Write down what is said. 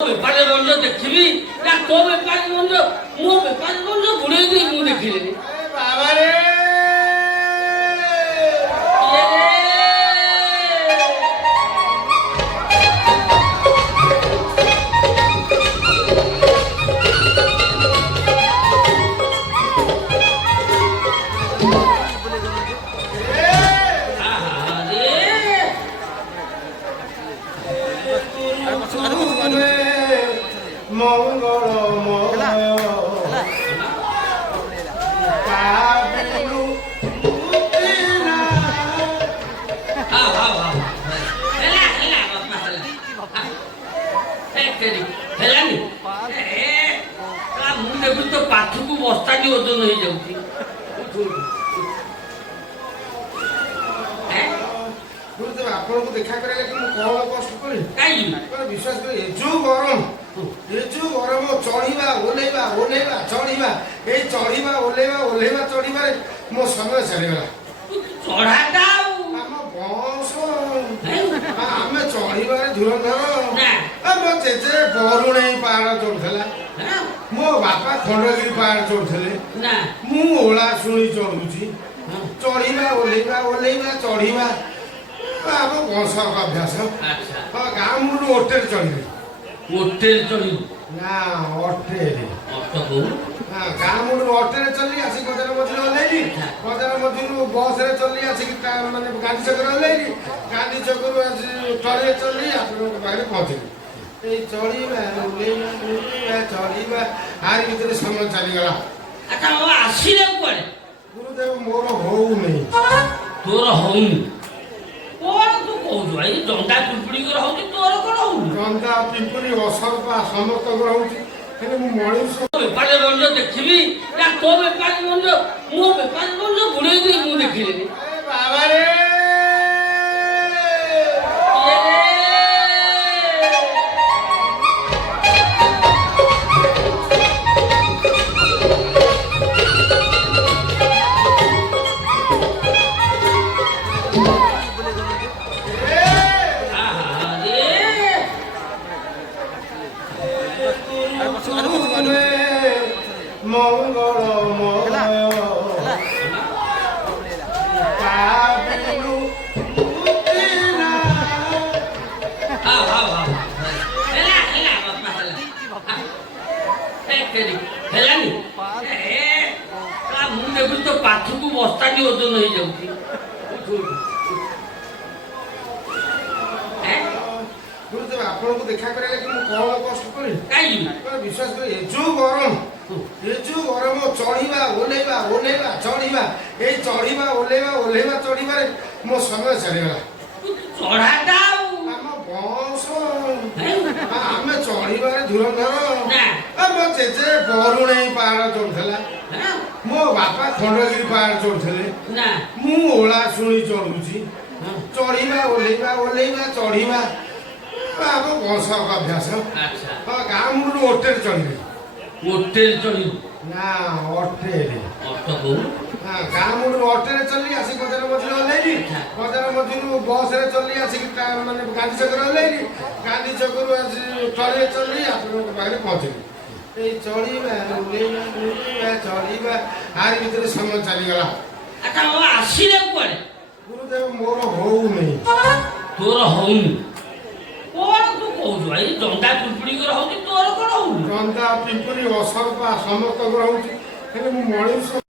বেপারে বন্ধ দেখিবি না তো বেপারে বন্ধ মো বেপারে বন্ধ ঘুরে দিয়ে মু দেখিলি বাবা রে মঙ্গলময় কাবিলু মুক্তিনা হেলা হেলা বাপা হেলা তেরি হেলানি মু দেখুন তো পাথুকু বস্তাটি ওজন হয়ে যাଉଛି গুরুদেব ଆପଣଙ୍କୁ ଦେଖା କରିବା ଲାଗି ମୁଁ କଣ କଷ୍ଟ କଲି କାହିଁକି ବିଶ୍ୱାସ କରି ଏ ଯୋଉ ଗରମ ଚଢିବା ଓହ୍ଲେଇବା ଓହ୍ଲେଇବା ଚଢିବା ଏଇ ଚଢିବା ଓହ୍ଲେଇବା ଓହ୍ଲେଇବା ଚଢିବାରେ ମୋ ସମୟ ଚାଲିଗଲା ଚଢାଟା ଆମ ବଂଶ ଆମେ ଚଢିବାରେ ଧୁରନ୍ଧର ମୋ ଜେଜେ ବରୁଣେଇ ପାହାଡ଼ ଚଢୁଥିଲା ମୋ ବାପା ଖଣ୍ଡଗିରି ପାହାଡ଼ ଚଢୁଥିଲେ ମୁଁ ଓଳା ଶୁଣି ଚଢୁଛି ଚଢିବା ଓହ୍ଲେଇବା ଓହ୍ଲେଇବା ଚଢିବା ଆମ ବଂଶ ଅଭ୍ୟାସ ଗାଁ ମୁଣ୍ଡରୁ ହୋଟେଲ ଚଢିବି ହୋଟେଲ ଚଢିବୁ ନା ଅଟେରେ ଗାଁ ମୁଣ୍ଡରୁ ଅଟେରେ ଚଲି ଆସିକି ବଜାର ମଝିରେ ଓହ୍ଲେଇଲି ବଜାର ମଝିରୁ ବସରେ ଚଲି ଆସିକି ମାନେ ଗାନ୍ଧୀ ଛକରେ ଓହ୍ଲେଇଲି ଗାନ୍ଧୀ ଛକରୁ ଆସି ଟ୍ରେନରେ ଚଲି ଆପଣଙ୍କ ପାଖରେ ପହଞ୍ଚିଲି ଏଇ ଚଢିବା ଓହ୍ଲେଇବା ଚଢିବା ଆରି ଭିତରେ ସମୟ ଚାଲିଗଲା ଆଚ୍ଛା ବାବା ଆସିଲେ କୁଆଡେ ଗୁରୁଦେବ ମୋର ହଉନି ତୋର ହଉନି କଣ ତୁ କହୁଛୁ ଭାଇ ଜଣ୍ଡା ପିମ୍ପୁଡିଙ୍କର ହଉଛି ତୋର କଣ ହଉନି ଜନ୍ଦା ପିମ୍ପୁଡି ଅସରପା ସମସ୍ତଙ୍କର ହଉଛି ହେଲେ ମୁଁ ମଣିଷ ବେପାରେ ବন্ধ ଦେଖିବି ନା ତୋ ବେପାରେ ବন্ধ ମୋ ବେପାରେ ବন্ধ ଘୁରେଇ ଦେଇ ମୁଁ ଦେଖିଲିନି ବାବା ରେ মঙ্গলময় কাবিলু মুক্তিনা হেলা হেলা বাপা হেলা তেরি হেলানি মু দেখুন তো পাথুকু বস্তাটি ওজন হয়ে যাଉଛି ଗୁରୁଦେବ ଆପଣଙ୍କୁ ଦେଖା କରିବା ଲାଗି ମୁଁ କଣ କଷ୍ଟ କଲି କାହିଁକି ବିଶ୍ୱାସ କରି ଏ ଯୋଉ ଗରମ ଚଢିବା ଓହ୍ଲେଇବା ଓହ୍ଲେଇବା ଚଢିବା ଏଇ ଚଢିବା ଓହ୍ଲେଇବା ଓହ୍ଲେଇବା ଚଢିବାରେ ମୋ ସମୟ ଚାଲିଗଲା ଚଢାଟା ଆମ ବଂଶ ଆମେ ଚଢିବାରେ ଧୁରନ୍ଧର ମୋ ଜେଜେ ବରୁଣେଇ ପାହାଡ଼ ଚଢୁଥିଲା ମୋ ବାପା ଖଣ୍ଡଗିରି ପାହାଡ଼ ଚଢୁଥିଲେ ମୁଁ ଓଳା ଶୁଣି ଚଢୁଛି ଚଢିବା ଓହ୍ଲେଇବା ଓହ୍ଲେଇବା ଚଢିବା ଆମ ବଂଶ ଅଭ୍ୟାସ ଗାଁ ମୁଣ୍ଡରୁ ହୋଟେଲ ଚଢିବି ହୋଟେଲ ଚଢିବୁ ନା ଅଟେରେ ଗାଁ ମୁଣ୍ଡରୁ ଅଟେରେ ଚଲି ଆସିକି ବଜାର ମଝିରେ ଓହ୍ଲେଇଲି ବଜାର ମଝିରୁ ବସରେ ଚଲି ଆସିକି ମାନେ ଗାନ୍ଧୀ ଛକରେ ଓହ୍ଲେଇଲି ଗାନ୍ଧୀ ଛକରୁ ଆସି ଟ୍ରେନରେ ଚଲି ଆପଣଙ୍କ ପାଖରେ ପହଞ୍ଚିଲି ଏଇ ଚଢିବା ଓହ୍ଲେଇବା ଚଢିବା ଆରି ଭିତରେ ସମୟ ଚାଲିଗଲା ଆଚ୍ଛା ବାବା ଆସିଲେ କୁଆଡେ ଗୁରୁଦେବ ମୋର ହଉନି ତୋର ହଉନି କଣ ତୁ କହୁଛୁ ଭାଇ ଜଣ୍ଡା ପିମ୍ପୁଡିଙ୍କର ହଉଛି ତୋର କଣ ହଉନି ଜନ୍ଦା ପିମ୍ପୁଡି ଅସରପା ସମସ୍ତଙ୍କର ହଉଛି ହେଲେ ମୁଁ ମଣିଷ